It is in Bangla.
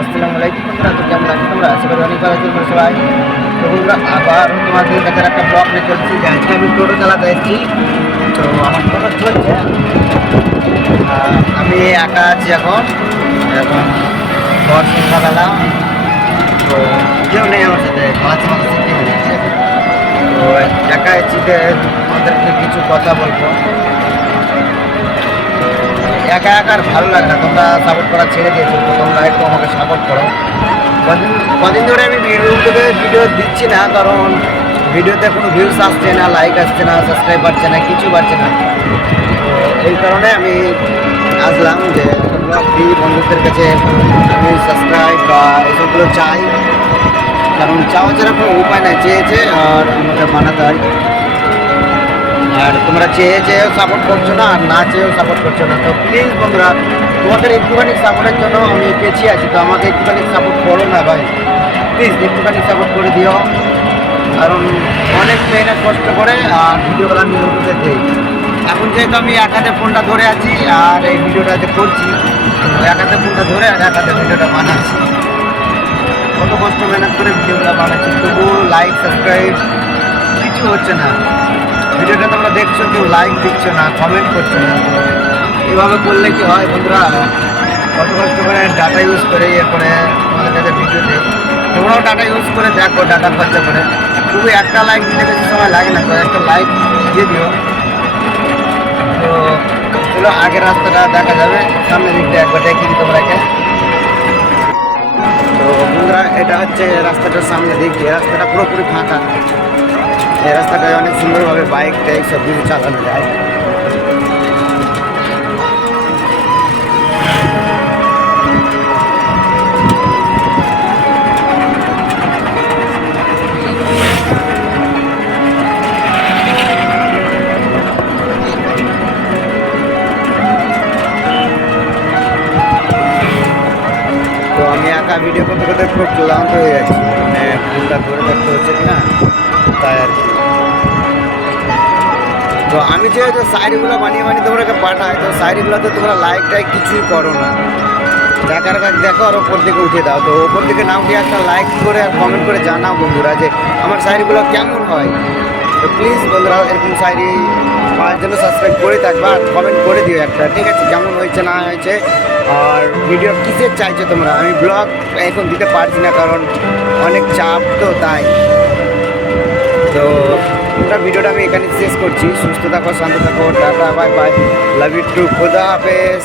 আসসালামু আলাইকুম বন্ধুরা, তো কেমন আছো তোমরা? আশা করি অনেক ভালো আছো তোমরা সবাই। তো বন্ধুরা, আবার তোমাদের দেখার একটা ব্লগ নিয়ে চলছি যে আজকে আমি টোটো চালাতে এসেছি। তো আমার টোটো চলছে, আমি একা আছি এখন এখন ঘর সন্ধ্যাবেলা। তো কেউ নেই আমার সাথে, মাঝে মাঝে কেউ নেই, ঠিক আছে? তো একা আছি, তোমাদেরকে কিছু কথা বলবো। একা একা আর ভালো লাগে না, তোমরা সাপোর্ট করা ছেড়ে দিয়েছো, তো তোমরা একটু আমাকে সাপোর্ট করো। কদিন কদিন ধরে আমি ইউটিউবে ভিডিও দিচ্ছি না, কারণ ভিডিওতে কোনো ভিউজ আসছে না, লাইক আসছে না, সাবস্ক্রাইব বাড়ছে না, কিছু বাড়ছে না। তো এই কারণে আমি আসলাম যে ব্লগ দিই বন্ধুদের কাছে, আমি সাবস্ক্রাইব বা এসবগুলো চাই, কারণ চাওয়া ছাড়া কোনো উপায় নাই, চেয়েছে আর আমাকে বানাতে হয়। আর তোমরা চেয়েও সাপোর্ট করছো না, আর না চেয়েও সাপোর্ট করছো না। তো প্লিজ বন্ধুরা, তোমাদের একটুখানি সাপোর্টের জন্য আমি পেছিয়ে আছি, তো আমাকে একটুখানি সাপোর্ট করো না ভাই, প্লিজ একটুখানি সাপোর্ট করে দিও। কারণ অনেক মেহনত কষ্ট করে আর ভিডিওগুলো আমি ইউটিউবে দিই। এখন যেহেতু আমি এক হাতে ফোনটা ধরে আছি আর এই ভিডিওটা যে করছি, এক হাতে ফোনটা ধরে আর এক হাতে ভিডিওটা বানাচ্ছি, কত কষ্ট মেহনত করে ভিডিওগুলো বানাচ্ছি, তবুও লাইক সাবস্ক্রাইব কিছু হচ্ছে না। ভিডিওটা তোমরা দেখছো, কেউ লাইক দিচ্ছ না, কমেন্ট করছো না। এভাবে করলে কি হয় বন্ধুরা? কত কষ্ট করে ডাটা ইউজ করে এরপরে তোমাদের কাছে ভিডিও দেয়, তোমরাও ডাটা ইউজ করে দেখো, ডাটা খরচা করে। তবু একটা লাইক দিতে বেশি সময় লাগে না, তো একটা লাইক দিয়ে দিও। তো চলো আগের রাস্তাটা দেখা যাবে, সামনের দিকটা একবার দেখি তোমরাকে। তো বন্ধুরা, এটা হচ্ছে রাস্তাটার সামনে দিক, এই রাস্তাটা পুরোপুরি ফাঁকা। এই রাস্তাটায় অনেক সুন্দরভাবে বাইক টাইক সব কিছু চালানো যায়। তো আমি একা ভিডিও করতে করতে খুব ক্লান্ত হয়ে যাচ্ছি, মানে ফোনটা ধরে থাকতে হচ্ছে কিনা, তাই আর কি। তো আমি যেহেতু শাড়িগুলো বানিয়ে তোমরাকে পাঠাই, তো শাড়িগুলোতে তোমরা লাইক টাইক কিছুই করো না, দেখার কাজ দেখো আর ওপর দিকে উঠে দাও। তো ওপর দিকে না উঠে একটা লাইক করে আর কমেন্ট করে জানাও বন্ধুরা যে আমার শাড়িগুলো কেমন হয়। তো প্লিজ বন্ধুরা, এরকম শাড়ি পাওয়ার জন্য সাবস্ক্রাইব করে থাকবে আর কমেন্ট করে দিও একটা, ঠিক আছে? কেমন হয়েছে না হয়েছে, আর ভিডিও কিসের চাইছো তোমরা। আমি ব্লগ এখন দিতে পারছি না, কারণ অনেক চাপ, তো তাই। তো পুরো ভিডিওটা আমি এখানে শেষ করছি। সুস্থ থাকো, শান্ত থাকো, tata, bye bye, love you too, খোদা হাফেজ।